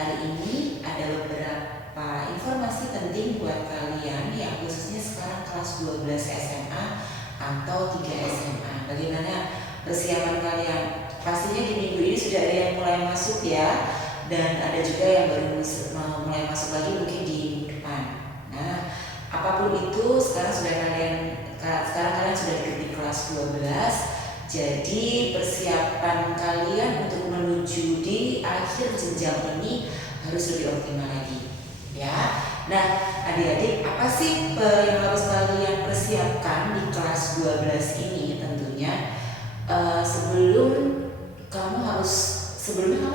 Hari ini ada beberapa informasi penting buat kalian yang khususnya sekarang kelas 12 SMA atau 3 SMA. Bagaimana persiapan kalian? Pastinya di minggu ini sudah ada yang mulai masuk ya, dan ada juga yang baru mulai masuk lagi mungkin di minggu depan. Nah, apapun itu sekarang kalian sudah di kelas 12. Jadi persiapan kalian untuk menuju di akhir jenjang ini harus lebih optimal lagi, ya. Nah, adik-adik, apa sih yang harus kalian persiapkan di kelas 12 ini? Tentunya sebelumnya kamu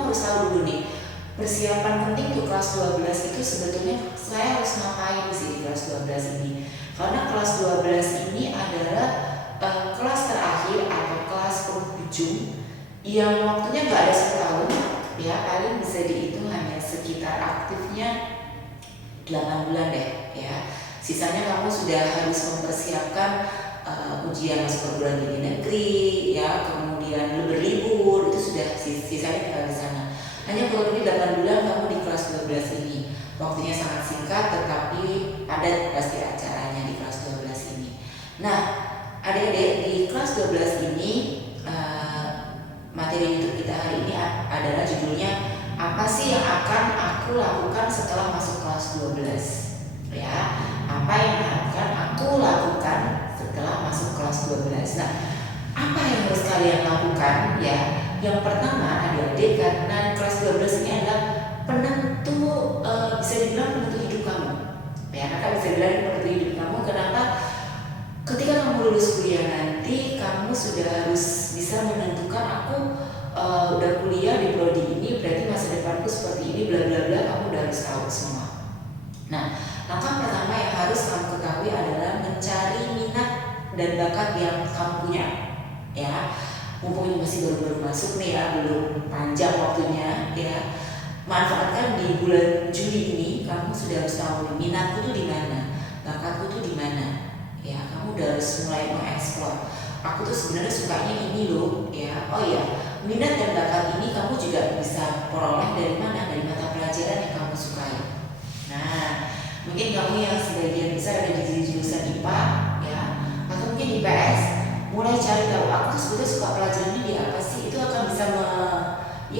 harus tahu dulu nih, persiapan penting untuk kelas 12 itu sebetulnya saya harus ngapain sih di kelas 12 ini? Karena kelas 12 ini adalah kelas terakhir atau kelas penghujung yang waktunya nggak ada 1 tahun, ya, paling bisa dihitung hanya sekitar aktifnya 8 bulan deh, ya. Sisanya kamu sudah harus mempersiapkan ujian masuk perguruan tinggi negeri, ya, kemudian berlibur, itu sudah sisanya tinggal di sana. Hanya kurang lebih 8 bulan kamu di kelas 12 ini. Waktunya sangat singkat tetapi padat pasti acaranya di kelas 12 ini. Nah, adik-adik, di kelas 12 ini materi untuk kita hari ini adalah judulnya apa sih yang akan aku lakukan setelah masuk kelas 12, ya. Apa yang akan aku lakukan setelah masuk kelas 12. Nah, apa yang harus kalian lakukan, ya? Yang pertama, adik-adik, karena kelas 12 ini adalah penentu, bisa dibilang penentu hidup kamu, ya. Kakak bisa bilang penentu hidup kamu. Kenapa? Ketika kamu lulus kuliah nanti, kamu sudah harus bisa menentukan, aku udah kuliah di prodi ini, berarti masa depanku seperti ini, bla bla bla. Kamu udah harus tahu semua. Nah, langkah pertama yang harus kamu ketahui adalah mencari minat dan bakat yang kamu punya, ya. Mumpung ini masih baru-baru masuk nih, ya, belum panjang waktunya, ya. Manfaatkan di bulan Juli ini, kamu sudah harus tahu nih, minatku tuh di mana, bakatku tuh di mana, ya. Kamu udah harus mulai mengeksplor. Aku tuh sebenarnya sukanya ini loh, ya. Oh iya, minat dan bakat ini kamu juga bisa peroleh dari mana? Dari mata pelajaran yang kamu sukai. Nah, mungkin kamu yang sebagian besar ada di jurusan IPA, ya, atau mungkin IPS, mulai cari tahu, aku tuh sebetulnya suka pelajarannya di apa sih. Itu akan bisa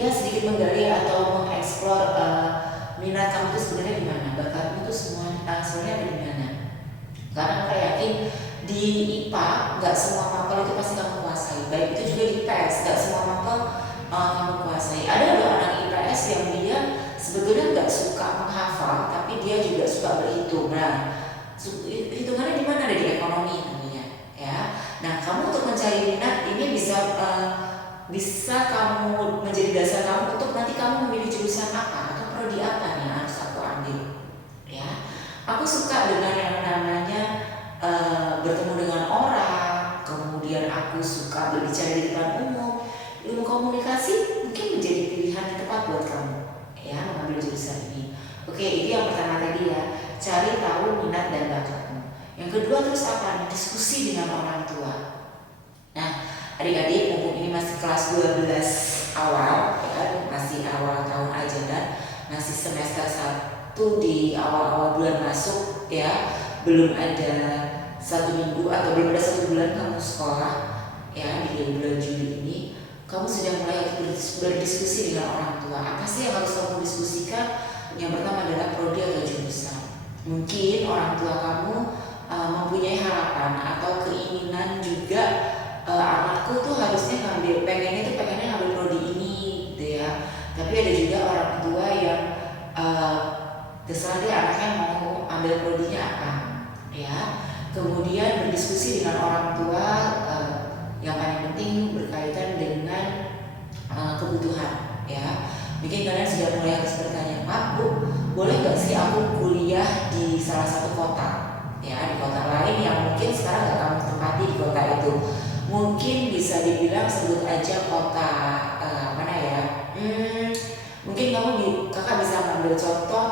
sedikit menggali atau mengeksplor minat kamu tuh sebenarnya di mana, bakatmu tuh sebenarnya ada di mana. Karena aku yakin di IPA nggak semua mapel itu pasti kamu kuasai, baik itu juga di IPS nggak semua mapel kamu kuasai. Ada loh anak IPS yang dia sebetulnya nggak suka menghafal, tapi dia juga suka berhitung. Nah, hitungannya di mana? Ada di ekonomi tentunya, ya. Nah, kamu untuk mencari minat ini bisa kamu menjadi dasar kamu untuk nanti kamu memilih jurusan apa atau prodi apa yang harus aku ambil, ya. Aku suka dengan yang namanya bertemu dengan orang, kemudian aku suka berbicara di depan umum. Ilmu komunikasi mungkin menjadi pilihan yang tepat buat kamu, ya, mengambil jurusan ini. Oke, itu yang pertama tadi, ya, cari tahu minat dan bakatmu. Yang kedua, terus apa? Diskusi dengan orang tua. Nah, adik-adik, mumpung ini masih kelas 12 awal, ya, masih awal tahun ajaran, masih semester 1 di awal-awal bulan masuk, ya, belum ada 1 minggu atau belum ada 1 bulan kamu sekolah, ya, di bulan Juli ini. Kamu sudah mulai berdiskusi dengan orang tua. Apa sih yang harus kamu diskusikan? Yang pertama adalah prodi atau jurusan. Mungkin orang tua kamu mempunyai harapan atau keinginan juga, anakku tuh harusnya pengennya ngambil prodi ini, gitu ya. Tapi ada juga orang tua yang terserah dia anaknya mau ambil prodinya apa, ya. Kemudian berdiskusi dengan orang tua, yang paling penting berkaitan dengan kebutuhan, ya. Mungkin kalian sudah mulai harus bertanya, Pak, Bu, boleh nggak sih aku kuliah di salah satu kota, ya, di kota lain yang mungkin sekarang nggak kamu tempati di kota itu. Mungkin bisa dibilang sebut aja kota mana ya? Mungkin kakak bisa mengambil contoh.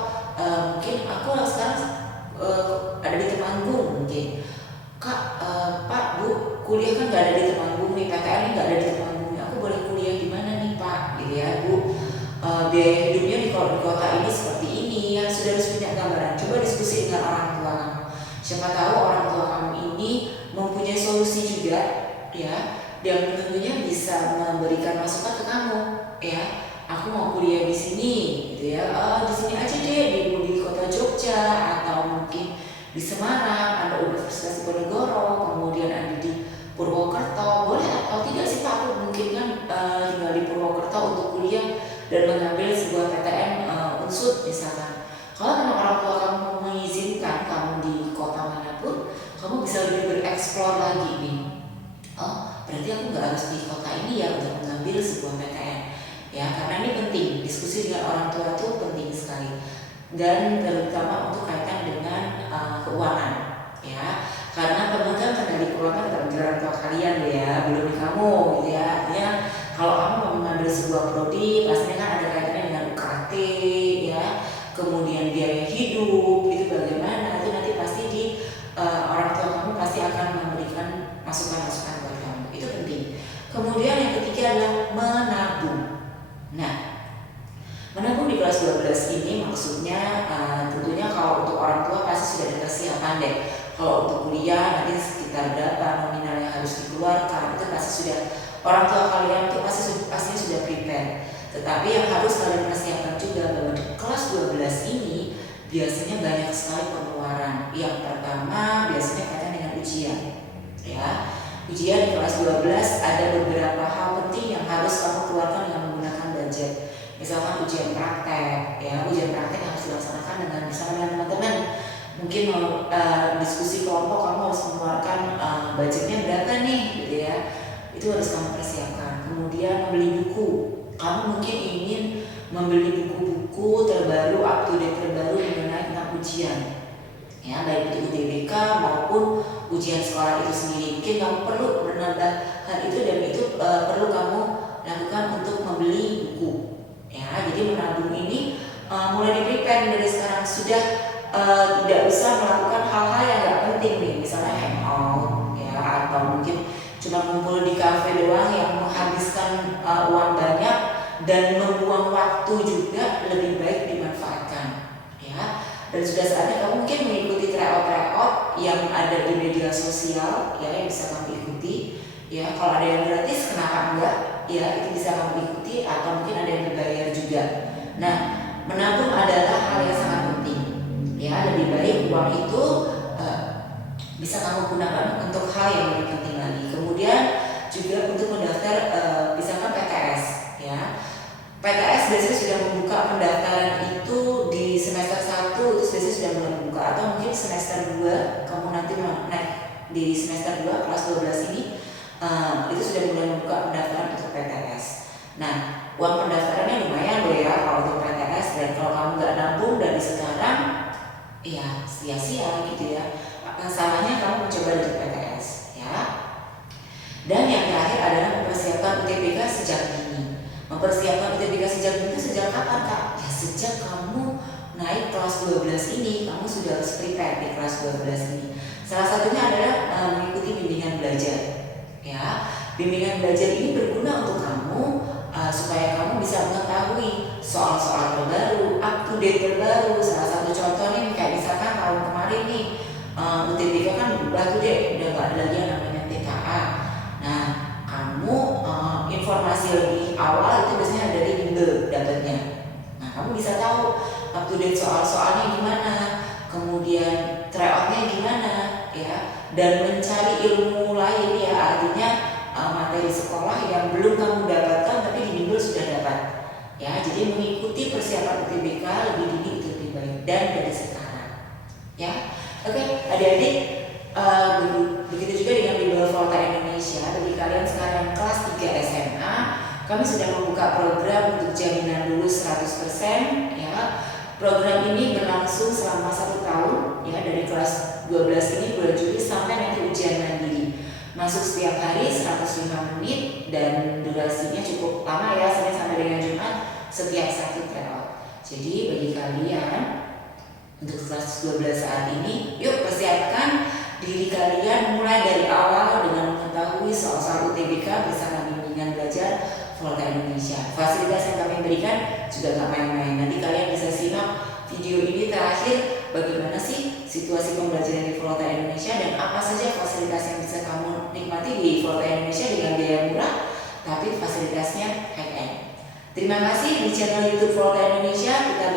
Mungkin aku sekarang ada di Temanggung, mungkin. Kak, Pak, Bu, kuliah kan nggak ada di Temanggung nih, PTN nggak ada di Temanggung. Aku boleh kuliah di mana nih, Pak? Gitu ya, Bu. Biaya hidupnya di kota juga ya, yang tentunya bisa memberikan masukan ke kamu ya. Aku mau kuliah di sini gitu ya, di sini aja deh di kota Jogja, atau mungkin di Semarang ada Universitas Diponegoro, kemudian ada di Purwokerto, boleh atau tidak sih Pak aku mungkin kan tinggal di Purwokerto untuk kuliah dan mengambil sebuah PTN Unsud misalkan. Kalau memang orang tua kamu mengizinkan kamu di kota manapun, kamu bisa lebih bereksplor lagi nih. Oh, berarti aku nggak harus di kota ini ya untuk mengambil sebuah PTN. Ya, karena ini penting, diskusi dengan orang tua itu penting sekali. Dan terutama untuk kaitan dengan keuangan, ya. Karena pemegang kendali keuangan adalah orang tua kalian ya, belum di kamu gitu ya. Artinya kalau kamu mau mengambil sebuah prodi, pastinya kan ada kaitannya dengan UKT ya. Kemudian biaya hidup itu bagaimana, itu nanti pasti di orang tua kamu pasti akan memberikan masukan-masukan buat kamu. Itu penting. Kemudian yang ketiga adalah menabung. Nah, menabung di kelas 12 ini maksudnya tentunya kalau untuk orang tua pasti sudah ada persiapan deh. Kalau untuk kuliah nanti sekitar berapa nominal yang harus dikeluarkan, itu pasti sudah orang tua kalian itu pastinya sudah prepare. Tetapi yang harus kalian persiapkan juga bahwa di kelas 12 ini biasanya banyak sekali pengeluaran. Yang pertama biasanya kaitan dengan ujian. Ya, ujian di kelas 12 ada beberapa hal penting yang harus kamu keluarkan dengan menggunakan budget. Misalkan ujian praktek, ya ujian praktek yang harus dilaksanakan dengan bersama dengan teman-teman. Mungkin mau diskusi kelompok, kamu harus mengeluarkan budgetnya berapa nih, gitu ya. Itu harus kamu persiapkan. Kemudian membeli buku, kamu mungkin ingin membeli buku-buku terbaru, up to date terbaru mengenai tentang ujian. Ya, baik itu UTBK maupun ujian sekolah itu sendiri. Mungkin kamu perlu menambah hal itu dan itu perlu kamu lakukan untuk membeli buku. Ya, jadi menabung ini mulai di-prepare dari sekarang, sudah tidak usah melakukan hal-hal yang nggak penting nih, misalnya hangout ya, atau mungkin cuma ngumpul di kafe doang yang menghabiskan uang banyak dan membuang waktu juga, lebih baik dimanfaatkan ya. Dan sudah saatnya kamu mungkin mengikuti tryout yang ada di media sosial ya, yang bisa kamu ikuti ya. Kalau ada yang gratis kenapa enggak ya, itu bisa kamu ikuti, atau mungkin ada yang berbayar juga. Nah, menabung adalah hal yang sangat penting ya. Lebih baik uang itu bisa kamu gunakan untuk hal yang lebih penting lagi. Kemudian juga untuk mendaftar misalkan PTS ya. PTS biasanya sudah membuka pendaftaran itu di semester 1, itu biasanya sudah mulai membuka, atau mungkin semester 2 kamu nanti naik di semester 2 kelas 12 ini itu sudah mulai membuka pendaftaran untuk PTS. Nah, uang pendaftarannya lumayan loh ya kalau untuk PTS, dan kalau kamu nggak nabung dari sekarang ya sia-sia gitu ya. Salahnya kamu mencoba untuk PTS ya. Dan yang terakhir adalah mempersiapkan UTBK sejak dini. Mempersiapkan UTBK sejak dini itu sejak kapan Kak? Ya sejak kamu naik kelas 12 ini, kamu sudah harus prepare di kelas 12 ini. Salah satunya adalah mengikuti bimbingan belajar ya. Bimbingan belajar ini berguna untuk kamu supaya kamu bisa mengetahui soal-soal terbaru, up to date terbaru. Salah satu contohnya kayak misalkan tahun kemarin nih UTBK kan berubah tuh deh, udah gak ada lagi yang namanya TKA. Nah, kamu informasi lebih awal itu biasanya dari bimbel dapatnya. Nah, kamu bisa tahu up to date soal-soalnya gimana, kemudian tryoutnya gimana ya, dan mencari ilmu lain ya, artinya materi sekolah yang belum kamu dapatkan tapi di bimbel sudah dapat ya. Jadi mengikuti persiapan UTBK lebih dini itu lebih baik, dan dari sekarang ya. Oke, adik-adik, begitu juga dengan Bimbel Volta Indonesia. Bagi kalian sekarang kelas 3 SMA, kami sudah membuka program untuk jaminan lulus 100% ya. Program ini berlangsung selama 1 tahun ya, dari kelas 12 ini bulan Juli sampai nanti ujian mandiri. Masuk setiap hari 105 menit dan durasinya cukup lama ya, Senin sampai dengan Jumat setiap 1 tryout. Jadi bagi kalian untuk kelas 12 saat ini, yuk persiapkan diri kalian mulai dari awal dengan mengetahui soal-soal UTBK bersama bimbingan belajar Volta Indonesia. Fasilitas yang kami berikan juga gak main-main. Nanti kalian bisa simak video ini terakhir bagaimana sih situasi pembelajaran di Volta Indonesia dan apa saja fasilitas yang bisa kamu nikmati di Terima kasih di channel YouTube Volta Indonesia. Kita